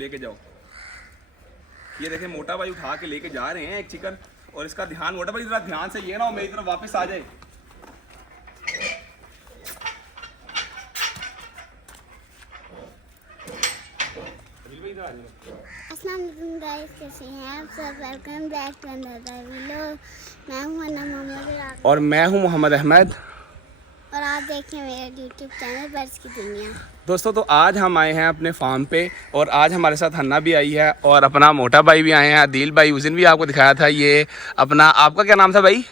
लेके जाओ। ये देखें मोटा भाई उठा के लेके जा रहे हैं एक चिकन, और इसका ध्यान मोटा भाई जरा ध्यान से, ये ना हो मेरी तरफ वापस आ जाए। अस्सलाम वालेकुम गाइस, कैसे हैं आप सब? Welcome back to another vlog. मैं हूं अन्ना मोहम्मद और मैं हूं मोहम्मद अहमद, और आप देख रहे हैं मेरा यूट्यूब चैनल बर्ड्स की दुनिया। दोस्तों। तो आज हम आए हैं अपने फार्म पे, और आज हमारे साथ हन्ना भी आई है और अपना मोटा भाई भी आए हैं, आदिल भाई। उस दिन भी आपको दिखाया था। ये अपना, आपका क्या नाम था भाई?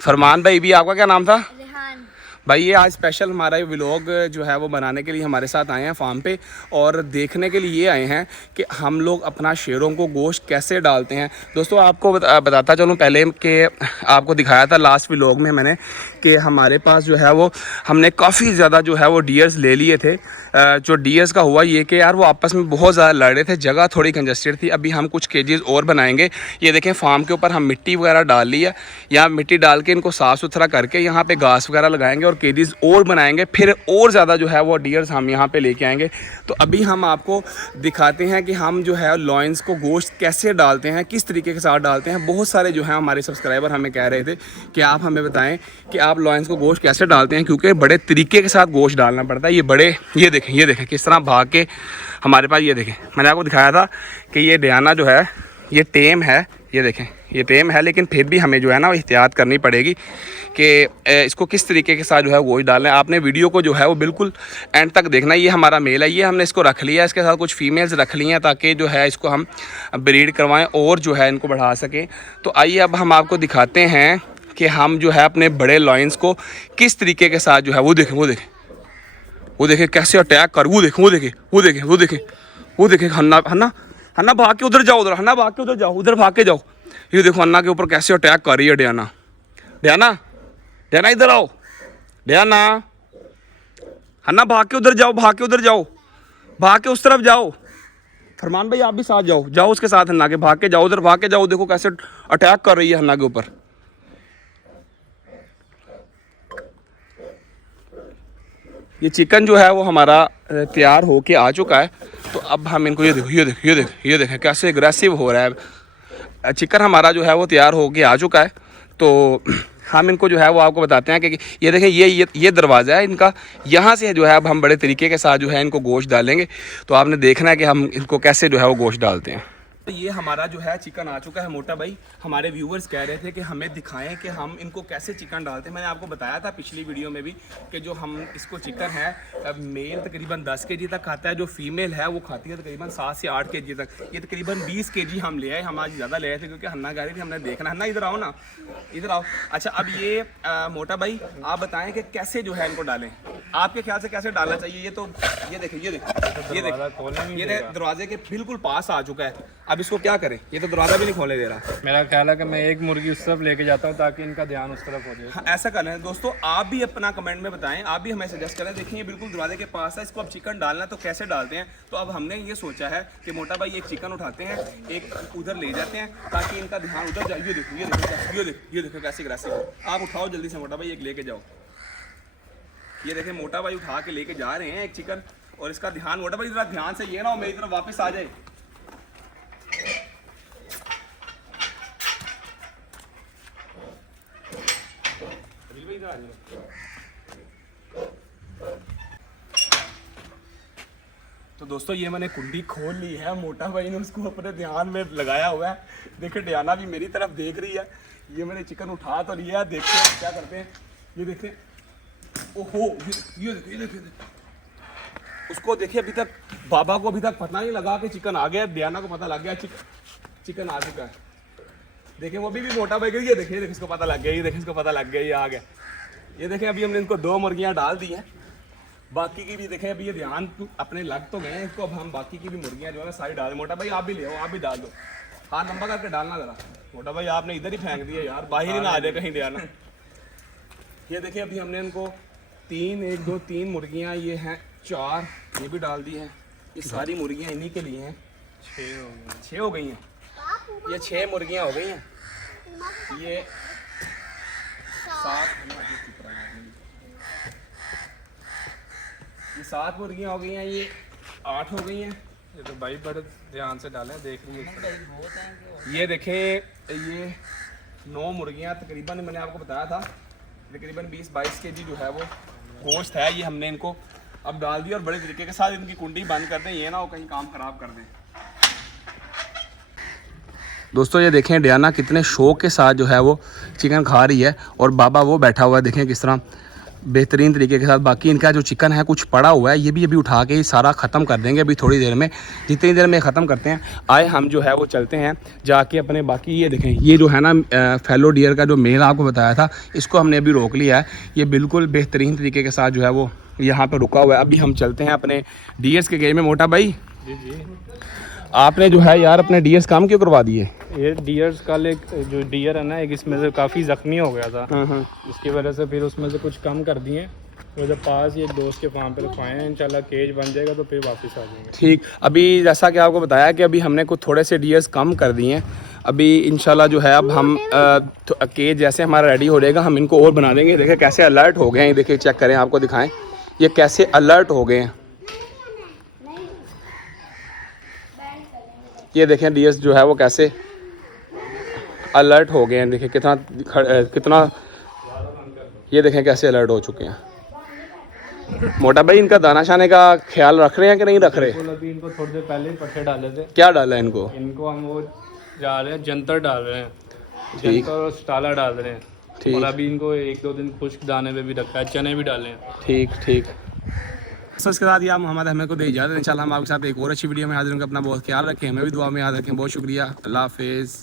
फरमान भाई भी। आपका क्या नाम था? रेहान भाई। ये आज स्पेशल हमारा ये व्लॉग जो है वो बनाने के लिए हमारे साथ आए हैं फार्म पे, और देखने के लिए ये आए हैं कि हम लोग अपना शेरों को गोश्त कैसे डालते हैं। दोस्तों आपको बताता चलूँ पहले कि आपको दिखाया था लास्ट व्लॉग में मैंने कि हमारे पास जो है वो हमने काफ़ी ज़्यादा जो है वो डियर्स ले लिए थे। जो डियर्स का हुआ ये कि यार वो आपस में बहुत ज़्यादा लड़ रहे थे, जगह थोड़ी कंजस्टेड थी। अभी हम कुछ केजेस और बनाएंगे। ये देखें फार्म के ऊपर हम मिट्टी वगैरह डाल ली है। यहाँ मिट्टी डाल के इनको साफ़ सुथरा करके यहाँ पे घास वगैरह लगाएंगे और केजेस और बनाएंगे। फिर और ज़्यादा जो है वो डियर्स हम यहाँ पे लेके आएंगे। तो अभी हम आपको दिखाते हैं कि हम जो है लॉयंस को गोश्त कैसे डालते हैं, किस तरीके के साथ डालते हैं। बहुत सारे जो हैं हमारे सब्सक्राइबर हमें कह रहे थे कि आप हमें बताएं कि आप लॉयंस को गोश्त कैसे डालते हैं, क्योंकि बड़े तरीके के साथ गोश्त डालना पड़ता है। ये देखें किस तरह भाग के हमारे पास। ये देखें मैंने आपको दिखाया था कि ये डियाना जो है ये टेम है। ये देखें ये टेम है, लेकिन फिर भी हमें जो है ना एहतियात करनी पड़ेगी कि इसको किस तरीके के साथ जो है गोश्त डालना है। आपने वीडियो को जो है वो बिल्कुल एंड तक देखना। ये हमारा मेल है, ये हमने इसको रख लिया है, इसके साथ कुछ फीमेल्स रख ली हैं ताकि जो है इसको हम ब्रीड करवाएं और जो है इनको बढ़ा सकें। तो आइए अब हम आपको दिखाते हैं कि हम जो है अपने बड़े लॉयंस को किस तरीके के साथ जो है वो देखें कैसे अटैक कर। वो देखें हन्ना भाग के उधर जाओ, हन्ना भाग के उधर जाओ। ये देखो हन्ना के ऊपर कैसे अटैक कर रही है डियाना इधर आओ। डियाना, हन्ना भाग के उधर जाओ, भाग के उस तरफ जाओ। फरमान भाई आप भी साथ जाओ उसके साथ हन्ना के, भाग के जाओ। देखो कैसे अटैक कर रही है हन्ना के ऊपर। ये चिकन जो है वो हमारा तैयार होके आ चुका है। तो अब हम इनको ये देखें कैसे एग्रेसिव हो रहा है। चिकन हमारा जो है वो तैयार होके आ चुका है। तो हम इनको जो है वो आपको बताते हैं कि ये देखें ये दरवाज़ा है इनका। यहाँ से जो है अब हम बड़े तरीके के साथ जो है इनको गोश्त डालेंगे। तो आपने देखना है कि हम इनको कैसे जो है वो गोश्त डालते हैं। ये हमारा जो है चिकन आ चुका है। मोटा भाई हमारे व्यूअर्स कह रहे थे कि हमें दिखाएं कि हम इनको कैसे चिकन डालते हैं। मैंने आपको बताया था पिछली वीडियो में भी कि जो हम इसको चिकन है मेल तकरीबन 10 केजी तक खाता है, जो फीमेल है वो खाती है तकरीबन 7 से 8 केजी तक। ये तकरीबन 20 केजी हम ले आए। हम आज ज़्यादा ले आए थे क्योंकि हन्ना कह रही थी हमने देखना। हन्ना इधर आओ ना, इधर आओ। अच्छा अब ये मोटा भाई आप बताएं कि कैसे जो है इनको डालें, आपके ख्याल से कैसे डालना चाहिए। ये देखें दरवाजे के बिल्कुल पास आ चुका है। अब इसको क्या करें, ये तो दरवाजा भी नहीं खोलने दे रहा। मेरा ख्याल है कि मैं एक मुर्गी उस तरफ लेके जाता हूँ ताकि इनका ध्यान उस तरफ हो जाए। हाँ, ऐसा कर लें। दोस्तों आप भी अपना कमेंट में बताएं, आप भी हमें सजेस्ट करें। देखिए ये बिल्कुल दरवाजे के पास है, इसको अब चिकन डालना है तो कैसे डालते हैं। तो अब हमने ये सोचा है कि मोटा भाई एक चिकन उठाते हैं, एक उधर ले जाते हैं ताकि इनका ध्यान उधर जाए। ये देखो कैसे अग्रेसिव हो। आप उठाओ जल्दी से मोटा भाई, एक लेके जाओ। ये देखें मोटा भाई उठा के लेके जा रहे हैं एक चिकन, और इसका ध्यान मोटा भाई जरा ध्यान से, ये ना हो मेरी तरफ वापस आ जाए। तो दोस्तों ये मैंने कुंडी खोल ली है, मोटा भाई ने उसको अपने ध्यान में लगाया हुआ है। देखिए डियाना भी मेरी तरफ देख रही है। ये मैंने चिकन उठा तो लिया, देखते हैं क्या करते हैं। ये देखें, ओहो ये देखिए उसको देखिए, अभी तक बाबा को अभी तक पता नहीं लगा कि चिकन आ गया। डियाना को पता लग गया चिकन आ चुका है। देखिए वो भी मोटा भाई, ये देखिए इसको पता लग गया। ये देखिए इसको पता लग गया, ये आ गया। ये देखें अभी हमने इनको 2 मुर्गियां डाल दी हैं, बाकी की भी देखें अभी ये ध्यान अपने लग तो गए इसको। अब हम बाकी की भी मुर्गियां जो है सारी डाल। मोटा भाई आप भी ले आओ, आप भी डाल दो। हाथ लंबा करके डालना जरा। मोटा भाई आपने इधर ही फेंक दिया यार, बाहर ही ना आ जाए कहीं डियाना। ये देखिए अभी हमने इनको 3 1 2 3 मुर्गियां, ये हैं 4, ये भी डाल दी हैं। ये सारी मुर्गियां इन्हीं के लिए हैं। 6 हो गई हैं। ये 6 मुर्गियां हो गई हैं। ये 7 मुर्गियां हो गई हैं। ये 8 हो गई हैं। ये तो भाई बड़े ध्यान से डालें, देख लीजिए। ये देखें, ये 9 मुर्गियाँ तकरीबन, मैंने आपको बताया था तकरीबन 20-22 केजी जो है वो गोश्त है। ये हमने इनको अब डाल दिया और बड़े तरीके के साथ इनकी कुंडी बंद कर दें, ये ना वो कहीं काम ख़राब कर दें। दोस्तों ये देखें डियाना कितने शौक के साथ जो है वो चिकन खा रही है और बाबा वो बैठा हुआ है, देखें किस तरह बेहतरीन तरीके के साथ। बाकी इनका जो चिकन है कुछ पड़ा हुआ है, ये भी अभी उठा के ही सारा ख़त्म कर देंगे अभी थोड़ी देर में। जितनी देर में ख़त्म करते हैं, आए हम जो है वो चलते हैं जाके अपने। बाकी ये देखें, ये जो है ना फैलो डियर का जो मेल आपको बताया था, इसको हमने अभी रोक लिया है। ये बिल्कुल बेहतरीन तरीके के साथ जो है वो यहाँ पर रुका हुआ है। अभी हम चलते हैं अपने डियर्स के गेम में। मोटा भाई जी जी, आपने जो है यार अपने डियर्स काम क्यों करवा दिए? ये डियर्स कल एक जो डियर है ना, एक इसमें से काफ़ी ज़ख्मी हो गया था, इसकी वजह से फिर उसमें से कुछ कम कर दिए। मेरे पास ये एक दोस्त के फार्म पे रखवाए हैं, इंशाल्लाह केज बन जाएगा तो फिर वापस आ जाएंगे। ठीक, अभी जैसा कि आपको बताया कि अभी हमने कुछ थोड़े से डियर्स कम कर दिए हैं। अभी इंशाल्लाह जो है अब हम केज जैसे हमारा रेडी हो जाएगा हम इनको और बना देंगे। देखिए कैसे अलर्ट हो गए हैं, देखिए चेक करें, आपको दिखाएं ये कैसे अलर्ट हो गए हैं। ये देखें डियर्स जो है वो कैसे अलर्ट हो गए हैं, देखिए कितना ये देखें कैसे अलर्ट हो चुके हैं। मोटा भाई इनका दाना शाने का ख्याल रख रहे हैं कि नहीं रख रहे? बिल्कुल, अभी इनको थोड़ी देर पहले ही पट्टे डाले थे। क्या डाला है इनको? इनको हम वो जा रहे हैं, जंतर डाल रहे हैं, ठीक। जंतर और स्टाला डाल रहे हैं। ठीक। और अभी इनको 1-2 दिन खुश्क दाने पे भी रखा है, चने भी डाले हैं। ठीक ठीक। सो इसके साथ यार मोहम्मद अहमद को दे इजाज़त। इंशाल्लाह हम आपके साथ एक और अच्छी वीडियो में हाजिर होंगे। अपना बहुत ख्याल रखें, हमें भी दुआ में याद रखें। बहुत शुक्रिया, अल्लाह हाफिज़।